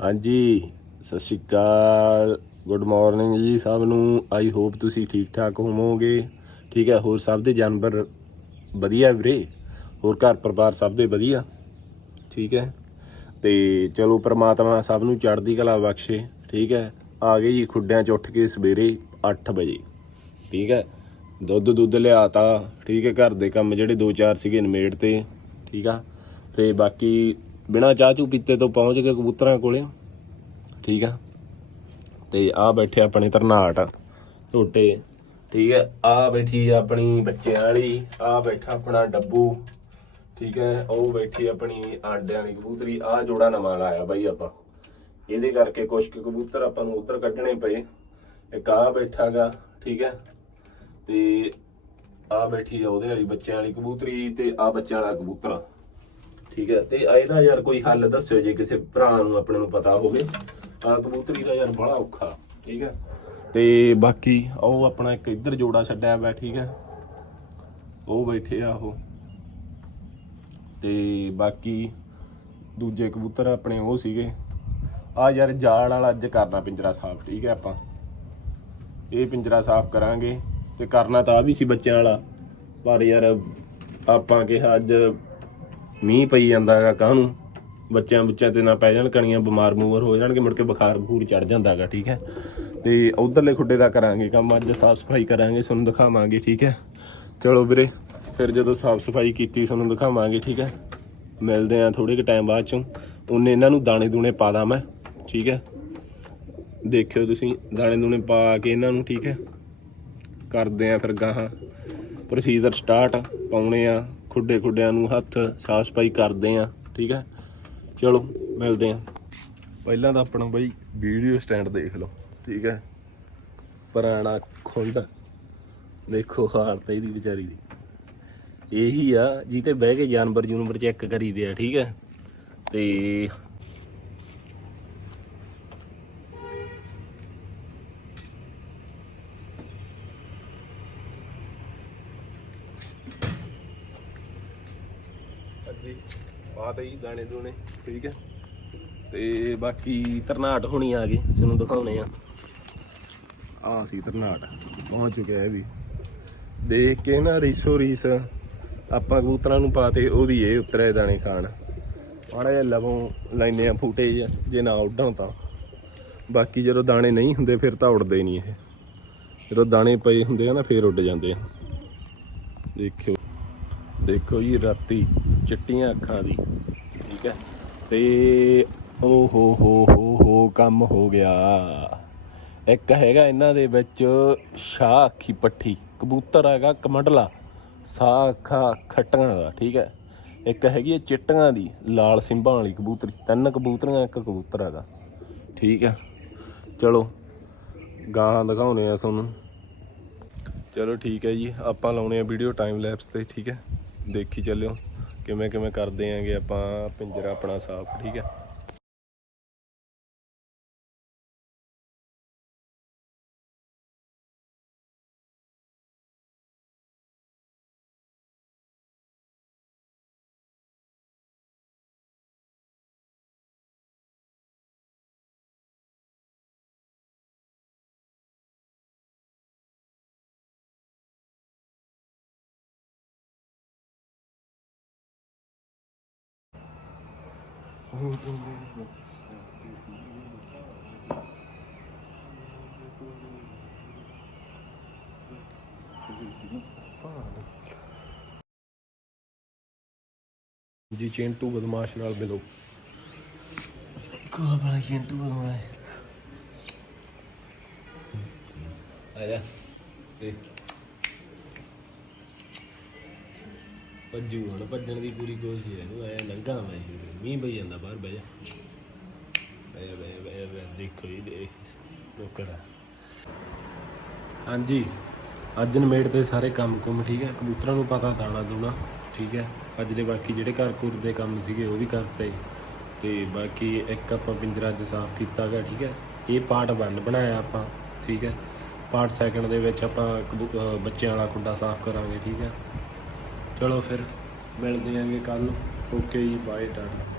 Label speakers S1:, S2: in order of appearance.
S1: ਹਾਂਜੀ ਸਤਿ ਸ਼੍ਰੀ ਅਕਾਲ। Good morning ਜੀ ਸਭ ਨੂੰ। ਆਈ ਹੋਪ ਤੁਸੀਂ ਠੀਕ ਠਾਕ ਹੋਵੋਗੇ। ਠੀਕ ਹੈ, ਹੋਰ ਸਭ ਦੇ ਜਾਨਵਰ ਵਧੀਆ ਵੀਰੇ? ਹੋਰ ਘਰ ਪਰਿਵਾਰ ਸਭ ਦੇ ਵਧੀਆ? ਠੀਕ ਹੈ। ਤੇ ਚਲੋ ਪ੍ਰਮਾਤਮਾ ਸਭ ਨੂੰ ਚੜ੍ਹਦੀ ਕਲਾ ਬਖਸ਼ੇ। ਠੀਕ ਹੈ, ਆ ਗਏ ਜੀ ਖੁੱਡਿਆਂ 'ਚ ਉੱਠ ਕੇ ਸਵੇਰੇ 8 ਵਜੇ। ਠੀਕ ਹੈ ਦੁੱਧ ਦੁੱਧ ਲਿਆਤਾ। ਠੀਕ ਹੈ, ਘਰ ਦੇ ਕੰਮ ਜਿਹੜੇ ਦੋ ਚਾਰ ਸੀਗੇ ਨਿਮੇੜ ਤੇ। ਠੀਕ ਆ। ਤੇ ਬਾਕੀ ਬਿਨਾ ਚਾਹ ਚੂ ਪੀਤੇ ਤੋਂ ਪਹੁੰਚ ਗਏ ਕਬੂਤਰਾਂ ਕੋਲੇ। ਠੀਕ ਆ। ਤੇ ਆ ਬੈਠੇ ਆਪਣੇ ਤਰਨਾਟ ਝੋਟੇ। ਠੀਕ ਹੈ, ਆ ਬੈਠੀ ਆਪਣੀ ਬੱਚਿਆਂ ਵਾਲੀ। ਆ ਬੈਠਾ ਆਪਣਾ ਡੱਬੂ। ਠੀਕ ਹੈ, ਉਹ ਬੈਠੀ ਆਪਣੀ ਆਂਡਿਆਂ ਵਾਲੀ ਕਬੂਤਰੀ। ਆ ਜੋੜਾ ਨਵਾਂ ਲਾਇਆ ਬਾਈ ਆਪਾਂ। ਇਹਦੇ ਕਰਕੇ ਕੁਝ ਕੁ ਕਬੂਤਰ ਆਪਾਂ ਨੂੰ ਉਧਰ ਕੱਢਣੇ ਪਏ। ਇੱਕ ਆ ਬੈਠਾਗਾ। ਠੀਕ ਹੈ ਤੇ ਆ ਬੈਠੀ ਆ ਉਹਦੇ ਵਾਲੀ ਬੱਚਿਆਂ ਵਾਲੀ ਕਬੂਤਰੀ ਤੇ ਆ ਬੱਚਿਆਂ ਵਾਲਾ ਕਬੂਤਰ ਠੀਕ ਹੈ, ਤੇ ਇਹਦਾ ਯਾਰ ਕੋਈ ਹੱਲ ਦੱਸਿਓ ਜੇ ਕਿਸੇ ਭਰਾ ਨੂੰ ਆਪਣੇ ਨੂੰ ਪਤਾ ਹੋਵੇ। ਆ ਕਬੂਤਰੀ ਦਾ ਯਾਰ ਬੜਾ ਔਖਾ, ਠੀਕ ਹੈ। ਤੇ ਬਾਕੀ ਉਹ ਆਪਣਾ ਇੱਕ ਇੱਧਰ ਜੋੜਾ ਛੱਡਿਆ ਹੋਇਆ ਠੀਕ ਹੈ। ਉਹ ਬੈਠੇ ਆ ਉਹ। ਤੇ ਬਾਕੀ ਦੂਜੇ ਕਬੂਤਰ ਆਪਣੇ ਉਹ ਸੀਗੇ। ਆ ਯਾਰ ਜਾਲ ਵਾਲਾ ਅੱਜ ਕਰਨਾ ਪਿੰਜਰਾ ਸਾਫ਼, ਠੀਕ ਹੈ ਆਪਾਂ। ਇਹ ਪਿੰਜਰਾ ਸਾਫ਼ ਕਰਾਂਗੇ। ਤੇ ਕਰਨਾ ਤਾਂ ਆ ਵੀ ਸੀ ਬੱਚਿਆਂ ਵਾਲਾ। ਪਰ ਯਾਰ ਆਪਾਂ ਕਿਹਾ ਅੱਜ ਮੀਂਹ ਪਈ ਜਾਂਦਾ ਹੈਗਾ ਕਾਹਨੂੰ? ਬੱਚਿਆਂ ਬੱਚਿਆਂ ਤੇ ਨਾ ਪੈ ਜਾਣ ਕਣੀਆਂ, ਬਿਮਾਰ ਮੂਵਰ ਹੋ ਜਾਣਗੇ, ਮੁੜ ਕੇ ਬੁਖਾਰ ਬਖੂਰ ਚੜ ਜਾਂਦਾ ਹੈਗਾ, ਠੀਕ ਹੈ? ਤੇ ਉਧਰਲੇ ਖੁੱਡੇ ਦਾ ਕਰਾਂਗੇ ਕੰਮ, ਅੱਜ ਸਾਫ਼ ਸਫ਼ਾਈ ਕਰਾਂਗੇ, ਤੁਹਾਨੂੰ ਦਿਖਾਵਾਂਗੇ, ਠੀਕ ਹੈ? ਚਲੋ ਵੀਰੇ, ਫਿਰ ਜਦੋਂ ਸਾਫ਼ ਸਫ਼ਾਈ ਕੀਤੀ, ਤੁਹਾਨੂੰ ਦਿਖਾਵਾਂਗੇ, ਠੀਕ ਹੈ? ਮਿਲਦੇ ਆ ਥੋੜੇ ਕੁ ਟਾਈਮ ਬਾਅਦ ਚੋਂ। ਉਹਨੇ ਇਹਨਾਂ ਨੂੰ ਦਾਣੇ ਦੂਣੇ ਪਾ ਦਾਂ ਮੈਂ, ਠੀਕ ਹੈ? ਦੇਖਿਓ ਤੁਸੀਂ, ਦਾਣੇ ਦੂਣੇ ਪਾ ਕੇ ਇਹਨਾਂ ਨੂੰ, ਠੀਕ ਹੈ? ਕਰਦੇ ਆ ਫਿਰ ਗਾਹਾਂ। ਪ੍ਰੋਸੀਜਰ ਸਟਾਰਟ ਪਾਉਣੇ ਆ, ਖੁੱਡੇ ਖੁੱਡਿਆਂ ਨੂੰ ਹੱਥ, ਸਾਫ਼ ਸਫ਼ਾਈ ਕਰਦੇ ਆ, ਠੀਕ ਹੈ? ਚਲੋ, ਮਿਲਦੇ ਆ। ਪਹਿਲਾਂ ਤਾਂ ਆਪਣਾ ਬਈ ਵੀਡੀਓ ਸਟੈਂਡ ਦੇਖ ਲਓ, ਠੀਕ ਹੈ? ਪੁਰਾਣਾ ਖੁੰਡ, ਦੇਖੋ ਹਾਲਤ ਇਹਦੀ ਵਿਚਾਰੀ ਦੀ। ਇਹੀ ਆ ਜਿੱਤੇ ਬਹਿ ਕੇ ਜਾਨਵਰ ਜੂਨਵਰ ਚੈੱਕ ਕਰੀਦੇ ਆ, ਠੀਕ ਹੈ? ਤੇ ਅੱਗੇ ਪਾ ਦੇ ਦਾਣੇ ਦੂਣੇ, ਠੀਕ ਹੈ। ਤੇ ਬਾਕੀ ਤਰਨਾਟ ਹੋਣੀ ਆ ਗਏ ਤੁਹਾਨੂੰ ਦਿਖਾਉਣੇ ਆ। ਆ ਸੀ ਤਰਨਾਟ ਪਹੁੰਚ ਚੁੱਕਿਆ ਇਹ ਵੀ। ਦੇਖ ਕੇ ਨਾ ਰੀਸੋ ਰੀਸ, ਆਪਾਂ ਕਬੂਤਰਾਂ ਨੂੰ ਪਾਤੇ ਉਹਦੀ ਇਹ ਉਤਰੇ ਦਾਣੇ ਖਾਣ। ਮਾੜਾ ਜਿਹਾ ਲਵੋਂ ਲੈਨੇ ਆ ਫੁਟੇਜ ਜੇ ਨਾ ਉੱਡਾਂ ਤਾਂ। ਬਾਕੀ ਜਦੋਂ ਦਾਣੇ ਨਹੀਂ ਹੁੰਦੇ, ਫਿਰ ਤਾਂ ਉੱਡਦੇ ਨਹੀਂ ਇਹ। ਜਦੋਂ ਦਾਣੇ ਪਏ ਹੁੰਦੇ ਆ ਨਾ, ਫਿਰ ਉੱਡ ਜਾਂਦੇ ਆ। ਦੇਖਿਓ। ਦੇਖੋ ਜੀ, ਰਾਤੀ ਚਿੱਟੀਆਂ ਅੱਖਾਂ ਦੀ, ਠੀਕ ਹੈ? ਤੇ ਓ ਹੋ ਹੋ ਹੋ ਹੋ ਕੰਮ ਹੋ ਗਿਆ। ਇੱਕ ਹੈਗਾ ਇਹਨਾਂ ਦੇ ਵਿੱਚ ਸ਼ਾਹ ਅੱਖੀ ਪੱਠੀ, ਕਬੂਤਰ ਹੈਗਾ ਕਮੰਡਲਾ, ਸਾਹ ਅੱਖਾਂ ਖੱਟੀਆਂ ਦਾ, ਠੀਕ ਹੈ? ਇੱਕ ਹੈਗੀ ਹੈ ਚਿੱਟੀਆਂ ਦੀ, ਲਾਲ ਸਿੰਬਾਂ ਵਾਲੀ ਕਬੂਤਰੀ, ਤਿੰਨ ਕਬੂਤਰੀਆਂ, ਇੱਕ ਕਬੂਤਰ ਹੈਗਾ, ਠੀਕ ਹੈ? ਚਲੋ ਗਾਂ ਦਿਖਾਉਣੇ ਆ ਤੁਹਾਨੂੰ। ਚਲੋ ਠੀਕ ਹੈ ਜੀ, ਆਪਾਂ ਲਾਉਣੇ ਆ ਵੀਡੀਓ ਟਾਈਮ ਲੈਪਸ ਤੇ, ਠੀਕ ਹੈ? ਦੇਖੀ ਚੱਲਿਓ। ਕਿਵੇਂ ਕਿਵੇਂ ਕਰਦੇ ਆਂਗੇ ਆਪਾਂ ਪਿੰਜਰਾ ਆਪਣਾ ਸਾਫ਼ ਠੀਕ ਹੈ? ਜੀ ਚਿੰਟੂ ਬਦਮਾਸ਼ ਨਾਲ ਮਿਲੋ ਕੋ ਬੜਾ ਚਿੰਟੂ ਬਦਮਾਸ਼ ਆ ਜਾ ਤੇ ਭੱਜੂ ਹੁਣ ਭੱਜਣ ਦੀ ਪੂਰੀ ਕੋਸ਼ਿਸ਼ ਹੈ। ਨੂੰ ਆਇਆ ਲੰਘਾ ਮੈਂ ਮੀਂਹ ਪਈ ਜਾਂਦਾ ਬਾਹਰ ਬਹਿ ਜਾ। ਬਹਿ ਜਾ, ਬਹਿ ਜਾ, ਬਹਿ ਜਾ, ਬਹਿ ਜਾ, ਦੇਖੋ। ਜੀ ਦੇ। ਲੋਕੜਾ ਹਾਂਜੀ ਅੱਜ ਨਮੇੜ ਤੇ ਸਾਰੇ ਕੰਮ ਕੁਮ ਠੀਕ ਹੈ। ਕਬੂਤਰਾਂ ਨੂੰ ਪਤਾ ਦਾਣਾ ਦੂਣਾ ਠੀਕ ਹੈ। ਅੱਜ ਦੇ ਬਾਕੀ ਜਿਹੜੇ ਘਰ ਘੁਰ ਦੇ ਕੰਮ ਸੀਗੇ ਉਹ ਵੀ ਕਰਤੇ। ਤੇ ਬਾਕੀ ਇੱਕ ਆਪਾਂ ਪਿੰਜਰਾ ਅੱਜ ਸਾਫ਼ ਕੀਤਾ ਗਿਆ ਠੀਕ ਹੈ। ਇਹ ਪਾਰਟ 1 ਬਣਾਇਆ ਆਪਾਂ ਠੀਕ ਹੈ। ਪਾਰਟ ਸੈਕੰਡ ਦੇ ਵਿੱਚ ਆਪਾਂ ਕਬੂ- ਅਹ ਬੱਚਿਆਂ ਵਾਲਾ ਖੁੱਡਾ ਸਾਫ਼ ਕਰਾਂਗੇ ਠੀਕ ਹੈ। ਚਲੋ ਫਿਰ ਮਿਲਦੇ ਆਂਗੇ ਕੱਲ ਓਕੇ ਜੀ ਬਾਏ ਟਾਟਾ